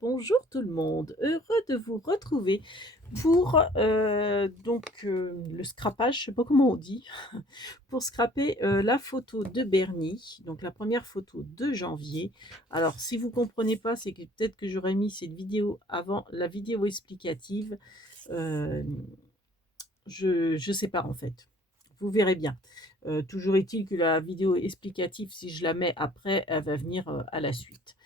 Bonjour tout le monde, heureux de vous retrouver pour le scrapage, je sais pas comment on dit, pour scraper la photo de Bernie, donc la première photo de janvier. Alors si vous comprenez pas, c'est que peut-être que j'aurais mis cette vidéo avant la vidéo explicative. Euh, je sais pas en fait. Vous verrez bien. Toujours est-il que la vidéo explicative, si je la mets après, elle va venir à la suite.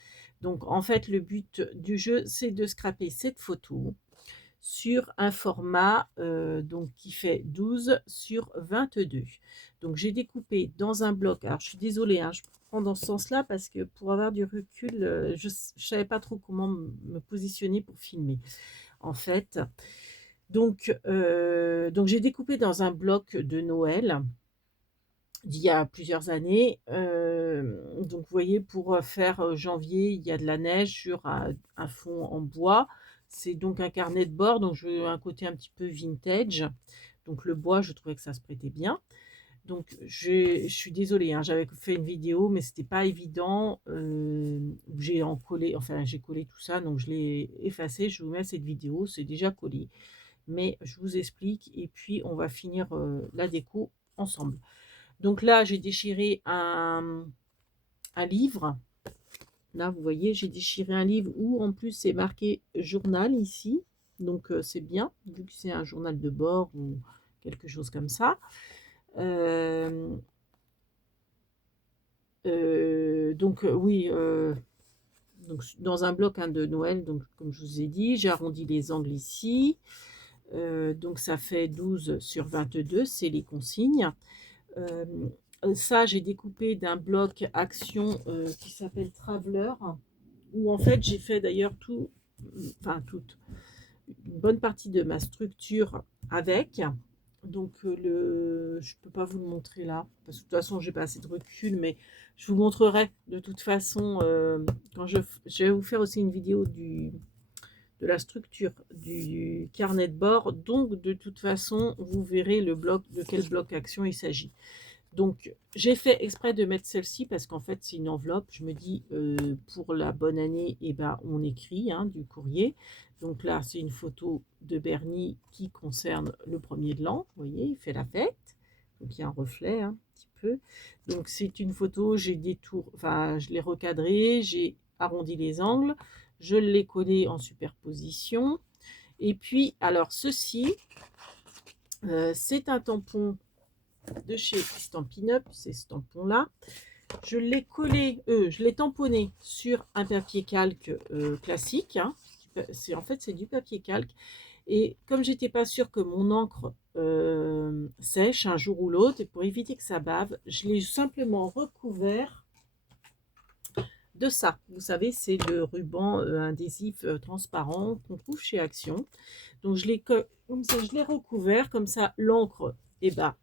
Donc en fait, le but du jeu, c'est de scraper cette photo sur un format donc qui fait 12 sur 22. Donc j'ai découpé dans un bloc. Alors je suis désolée, hein, je prends dans ce sens-là parce que pour avoir du recul, je ne savais pas trop comment me positionner pour filmer. En fait, donc j'ai découpé dans un bloc de Noël d'il y a plusieurs années. Donc, vous voyez, pour faire janvier, il y a de la neige sur un fond en bois. C'est donc un carnet de bord, donc je veux un côté un petit peu vintage. Donc, le bois, je trouvais que ça se prêtait bien. Donc, je suis désolée, hein, j'avais fait une vidéo, mais c'était pas évident. J'ai collé, enfin, j'ai collé tout ça, donc je l'ai effacé. Je vous mets cette vidéo, c'est déjà collé. Mais je vous explique, et puis on va finir la déco ensemble. Donc là, j'ai déchiré un livre. Là, vous voyez, j'ai déchiré un livre où en plus c'est marqué journal ici. Donc c'est bien, vu que c'est un journal de bord ou quelque chose comme ça. Euh, oui, donc, dans un bloc, hein, de Noël, donc comme je vous ai dit, j'ai arrondi les angles ici. Donc ça fait 12 sur 22, c'est les consignes. Euh, Ça, j'ai découpé d'un bloc action qui s'appelle Traveler, où en fait j'ai fait d'ailleurs toute une bonne partie de ma structure avec. Donc je peux pas vous le montrer là, parce que de toute façon j'ai pas assez de recul, mais je vous montrerai de toute façon quand je vais vous faire aussi une vidéo de la structure du carnet de bord. Donc de toute façon vous verrez de quel bloc action il s'agit. Donc, j'ai fait exprès de mettre celle-ci parce qu'en fait, c'est une enveloppe. Je me dis, pour la bonne année, eh ben, on écrit, hein, du courrier. Donc là, c'est une photo de Bernie qui concerne le premier de l'an. Vous voyez, il fait la fête. Donc, il y a un reflet, hein, un petit peu. Donc, c'est une photo, enfin, je l'ai recadrée, j'ai arrondi les angles, je l'ai collé en superposition. Et puis, alors, ceci, c'est un tampon de chez Stampin' Up, c'est ce tampon-là. Je l'ai tamponné sur un papier calque classique, hein. En fait, c'est du papier calque. Et comme j'étais pas sûre que mon encre sèche un jour ou l'autre, et pour éviter que ça bave, je l'ai simplement recouvert de ça. Vous savez, c'est le ruban adhésif transparent qu'on trouve chez Action. Donc, comme ça, je l'ai recouvert, comme ça, l'encre, eh ben,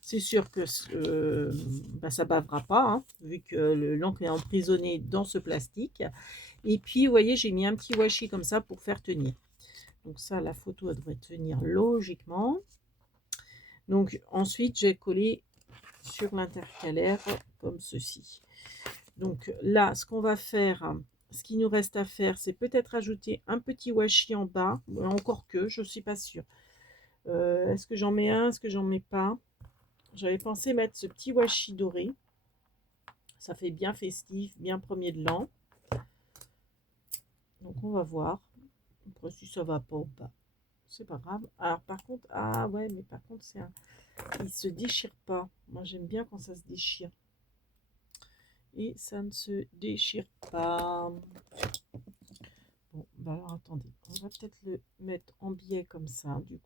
c'est sûr que ça ne bavera pas, hein, vu que l'encre est emprisonnée dans ce plastique. Et puis, vous voyez, j'ai mis un petit washi comme ça pour faire tenir. Donc ça, la photo, elle devrait tenir logiquement. Donc ensuite, j'ai collé sur l'intercalaire comme ceci. Donc là, ce qu'on va faire, ce qui nous reste à faire, c'est peut-être ajouter un petit washi en bas. Encore que, je ne suis pas sûre. Est-ce que j'en mets un? Est-ce que j'en mets pas? J'avais pensé mettre ce petit washi doré. Ça fait bien festif, bien premier de l'an. Donc on va voir. Après, si ça va pas ou pas, c'est pas grave. Alors par contre, ah ouais, mais par contre, il se déchire pas. Moi j'aime bien quand ça se déchire. Et ça ne se déchire pas. Bon, bah alors attendez, on va peut-être le mettre en biais comme ça, du coup.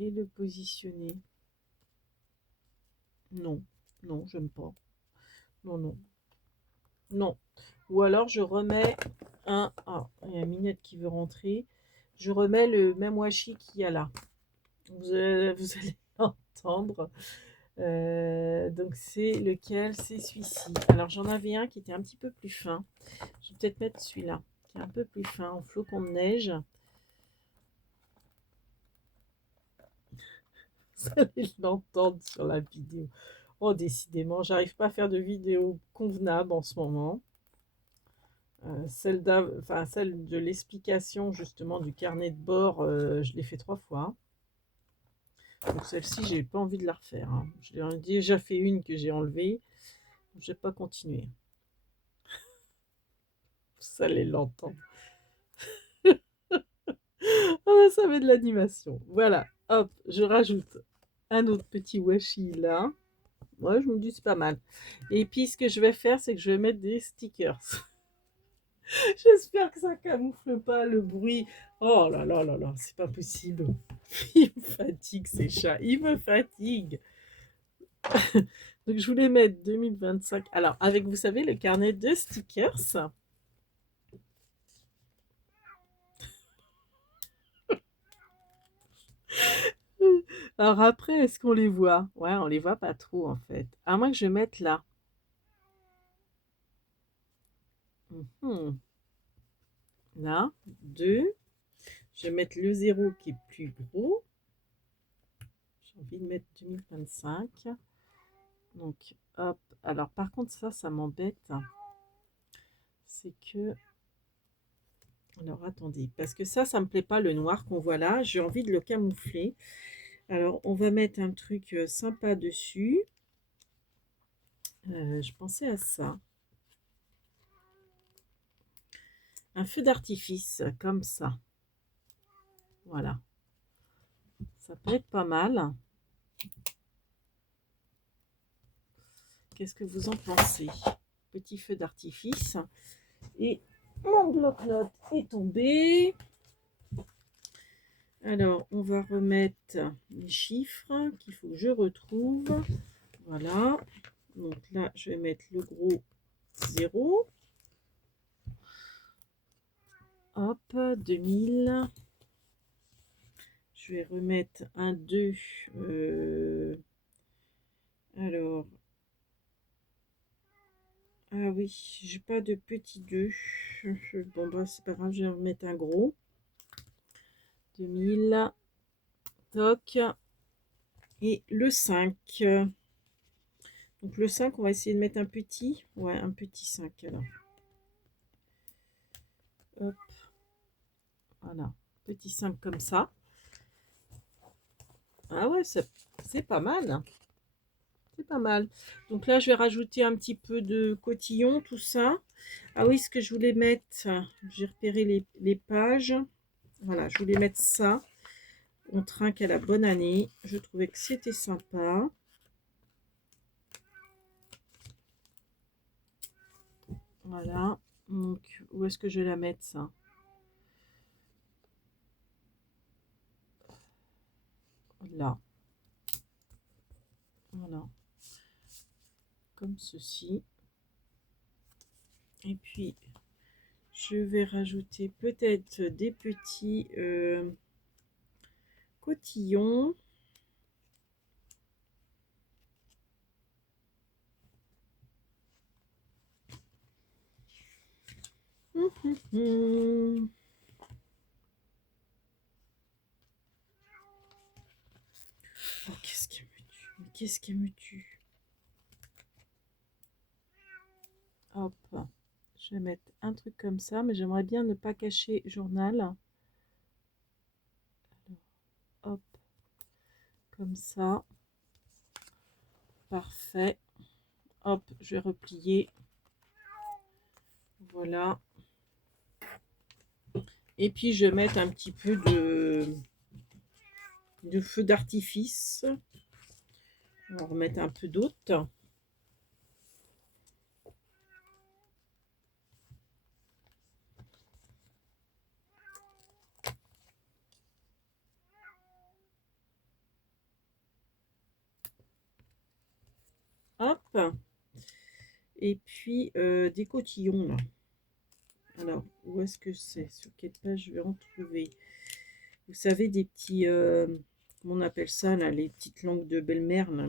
Et le positionner. Non, non, j'aime pas. Non, non, non. Ou alors je remets un... Ah, il y a Minette qui veut rentrer. Je remets le même washi qu'il y a là. Vous allez l'entendre. Donc c'est lequel? C'est celui-ci. Alors j'en avais un qui était un petit peu plus fin. Je vais peut-être mettre celui-là, qui est un peu plus fin, en flocon de neige. Vous allez l'entendre sur la vidéo. Oh, décidément, j'arrive pas à faire de vidéos convenables en ce moment. Enfin, celle de l'explication justement du carnet de bord, je l'ai fait 3 fois. Donc celle-ci, j'ai pas envie de la refaire, hein. J'en ai déjà fait une que j'ai enlevée. Je vais pas continuer. Vous allez l'entendre. Oh, ça met de l'animation. Voilà, hop, je rajoute un autre petit washi là. Moi, je me dis c'est pas mal. Et puis, ce que je vais faire, c'est que je vais mettre des stickers. J'espère que ça camoufle pas le bruit. Oh là là là là, c'est pas possible. Il me fatigue ces chats, il me fatigue. Donc, je voulais mettre 2025. Alors, avec, vous savez, le carnet de stickers. Alors après, est-ce qu'on les voit? Ouais, on les voit pas trop en fait. À moins que je mette là. Mhm. Là, 2. Je vais mettre le 0 qui est plus gros. J'ai envie de mettre 2025. Donc, hop. Alors, par contre, ça m'embête. C'est que... Alors, attendez. Parce que ça me plaît pas, le noir qu'on voit là. J'ai envie de le camoufler. Alors, on va mettre un truc sympa dessus. Je pensais à ça. Un feu d'artifice, comme ça. Voilà. Ça peut être pas mal. Qu'est-ce que vous en pensez? Petit feu d'artifice. Et mon bloc-notes est tombé. Alors, on va remettre les chiffres qu'il faut que je retrouve. Voilà. Donc là, je vais mettre le gros 0. Hop, 2000. Je vais remettre un 2. Alors, ah oui, j'ai pas de petit 2. Bon, bah, c'est pas grave, je vais remettre un gros. 2000. Toc. Et le 5. Donc le 5, on va essayer de mettre un petit. Ouais, un petit 5 alors. Hop. Voilà. Petit 5 comme ça. Ah ouais, c'est pas mal. C'est pas mal. Donc là, je vais rajouter un petit peu de cotillon, tout ça. Ah oui, ce que je voulais mettre, j'ai repéré les pages. Voilà, je voulais mettre ça. On trinque à la bonne année. Je trouvais que c'était sympa. Voilà. Donc, où est-ce que je vais la mettre, ça? Là. Voilà. Comme ceci. Et puis, je vais rajouter peut-être des petits cotillons. Oh, qu'est-ce qu'elle me tue? Qu'est-ce qu'elle me tue? Hop. Je vais mettre un truc comme ça, mais j'aimerais bien ne pas cacher journal. Alors, hop. Comme ça. Parfait. Hop, je vais replier. Voilà. Et puis, je vais mettre un petit peu de feu d'artifice. On va remettre un peu d'autre. Hop. Et puis, des cotillons, là. Alors, où est-ce que c'est? Sur quelle page je vais en trouver? Vous savez, des petits... comment on appelle ça, là? Les petites langues de belle-mère, là.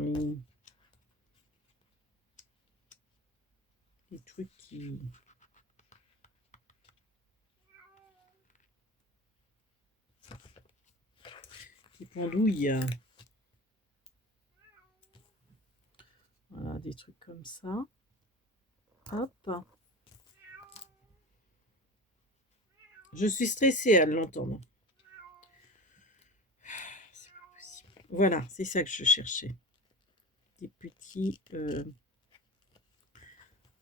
Les trucs qui pendouillent. des trucs comme ça. Hop. Je suis stressée à l'entendre. C'est pas possible. Voilà, c'est ça que je cherchais. Des petits... vous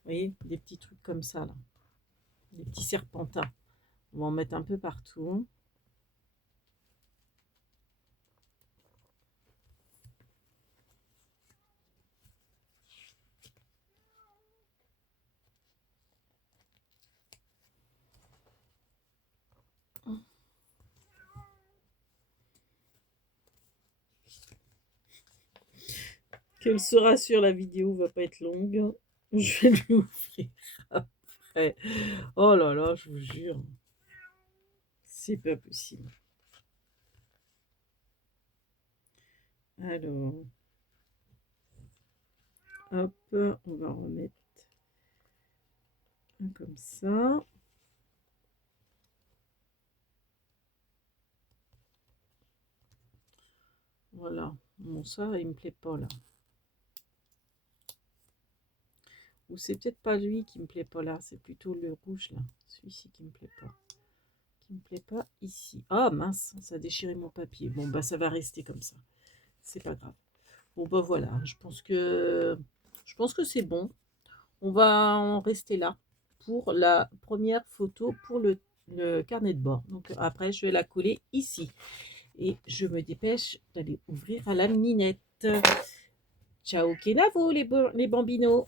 voyez, des petits trucs comme ça, là. Des petits serpentins. On va en mettre un peu partout. Qu'elle se rassure, la vidéo va pas être longue. Je vais lui ouvrir après. Oh là là, je vous jure. C'est pas possible. Alors, hop, on va remettre un comme ça. Voilà. Bon, ça, il me plaît pas là. Ou c'est peut-être pas lui qui me plaît pas là, c'est plutôt le rouge là. Celui-ci qui me plaît pas. Qui me plaît pas ici. Ah mince, ça a déchiré mon papier. Bon, bah ça va rester comme ça. C'est pas grave. Bon, bah voilà, je pense que c'est bon. On va en rester là pour la première photo pour le carnet de bord. Donc après, je vais la coller ici. Et je me dépêche d'aller ouvrir à la minette. Ciao Kenavo les bambinos.